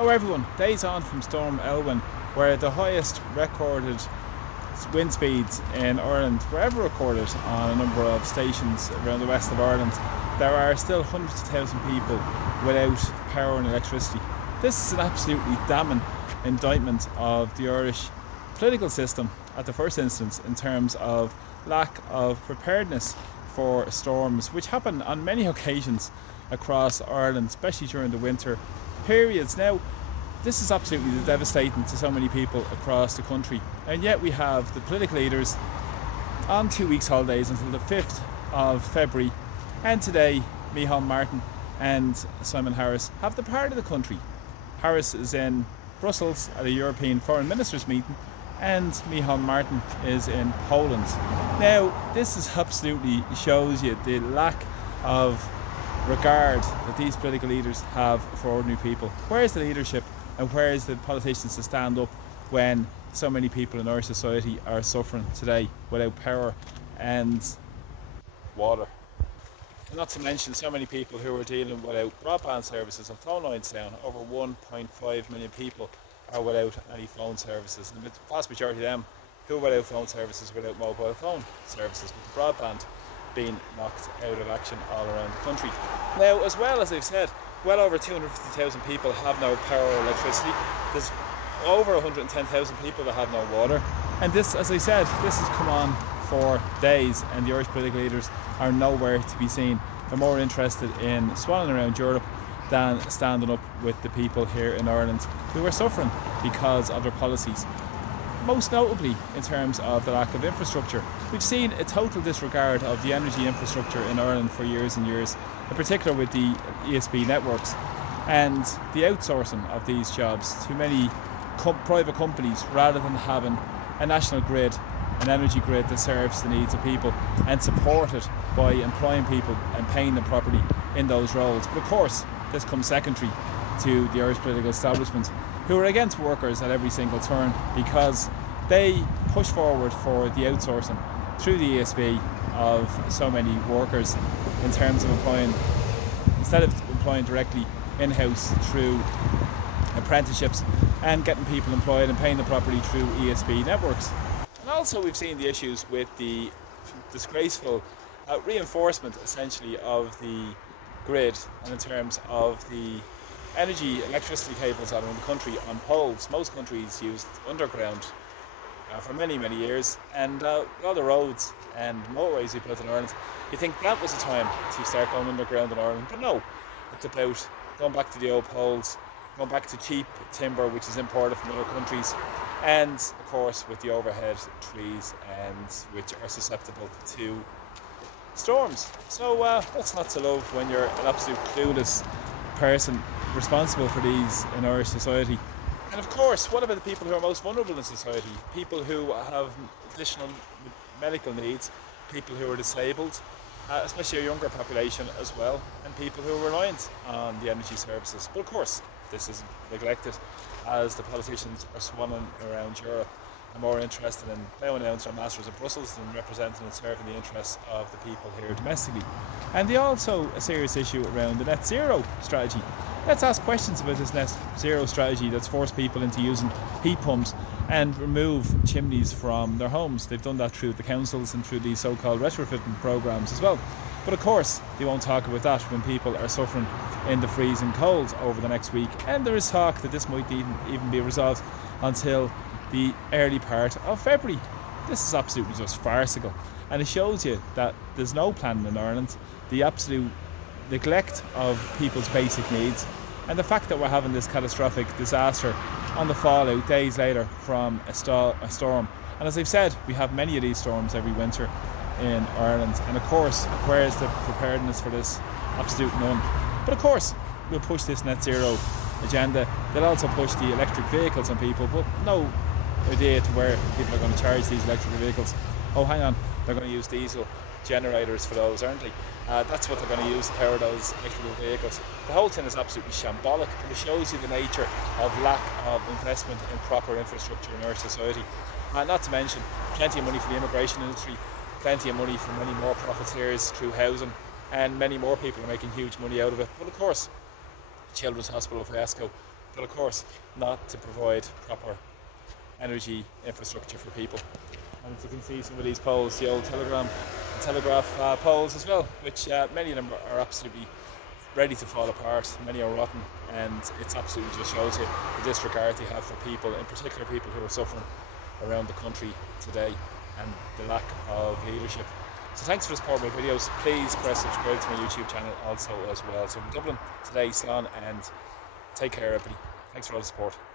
Hello everyone, days on from Storm Elwyn, where the highest recorded wind speeds in Ireland were ever recorded on a number of stations around the west of Ireland. There are still hundreds of thousands of people without power and electricity. This is an absolutely damning indictment of the Irish political system at the first instance in terms of lack of preparedness for storms, which happen on many occasions across Ireland, especially during the winter periods. Now, this is absolutely devastating to so many people across the country, and yet we have the political leaders on 2 weeks holidays until the 5th of February, and today Micheál Martin and Simon Harris have the part of the country. Harris is in Brussels at a European foreign ministers meeting, and Micheál Martin is in Poland. Now, this is absolutely shows you the lack of regard that these political leaders have for ordinary people. Where is the leadership and where is the politicians to stand up when so many people in our society are suffering today without power and water? And not to mention so many people who are dealing without broadband services and phone lines down. Over 1.5 million people are without any phone services, and the vast majority of them who are without phone services, without mobile phone services, with the broadband being knocked out of action all around the country. Now, as well as I've said, well over 250,000 people have no power or electricity. There's over 110,000 people that have no water. And this, as I said, this has come on for days, and the Irish political leaders are nowhere to be seen. They're more interested in swanning around Europe than standing up with the people here in Ireland who are suffering because of their policies. Most notably in terms of the lack of infrastructure. We've seen a total disregard of the energy infrastructure in Ireland for years and years, in particular with the ESB networks and the outsourcing of these jobs to many private companies rather than having a national grid, an energy grid that serves the needs of people and supported by employing people and paying them properly in those roles. But of course, this comes secondary to the Irish political establishment, who are against workers at every single turn because they push forward for the outsourcing through the ESB of so many workers in terms of employing, instead of employing directly in-house through apprenticeships and getting people employed and paying them properly through ESB networks. And also we've seen the issues with the disgraceful reinforcement essentially of the grid, and in terms of the electricity cables out in the country on poles. Most countries used underground for many years, and all the roads and motorways we built in Ireland, you think that was the time to start going underground in Ireland, but no, it's about going back to the old poles, going back to cheap timber which is imported from other countries, and of course with the overhead trees and which are susceptible to storms. So what's not to love when you're an absolute clueless person responsible for these in Irish society? And of course, what about the people who are most vulnerable in society? People who have additional medical needs, people who are disabled, especially a younger population as well, and people who are reliant on the energy services. But of course, this is neglected as the politicians are swanning around Europe and more interested in bowing down to their masters in Brussels than representing and serving the interests of the people here domestically. And they also a serious issue around the net zero strategy. Let's ask questions about this net zero strategy that's forced people into using heat pumps and remove chimneys from their homes. They've done that through the councils and through these so-called retrofitting programs as well. But of course, they won't talk about that when people are suffering in the freezing cold over the next week. And there is talk that this might even be resolved until the early part of February. This is absolutely just farcical, and it shows you that there's no planning in Ireland, the absolute neglect of people's basic needs, and the fact that we're having this catastrophic disaster on the fallout days later from a storm. And as I've said, we have many of these storms every winter in Ireland, and of course, where is the preparedness for this? Absolute none. But of course, we'll push this net zero agenda. They'll also push the electric vehicles on people, but no idea to where people are going to charge these electric vehicles. Oh, hang on, they're going to use diesel generators for those, aren't they? That's what they're going to use to power those electrical vehicles. The whole thing is absolutely shambolic, and it shows you the nature of lack of investment in proper infrastructure in our society. Not to mention plenty of money for the immigration industry, plenty of money for many more profiteers through housing, and many more people are making huge money out of it. But of course, Children's Hospital fiasco, but of course not to provide proper energy infrastructure for people. And as you can see, some of these poles, the old telegraph poles as well, which many of them are absolutely ready to fall apart. Many are rotten, and it's absolutely just shows you the disregard they have for people, in particular people who are suffering around the country today, and the lack of leadership. So thanks for supporting my videos. Please press subscribe to my YouTube channel also as well. So from Dublin today, Swan, and take care everybody. Thanks for all the support.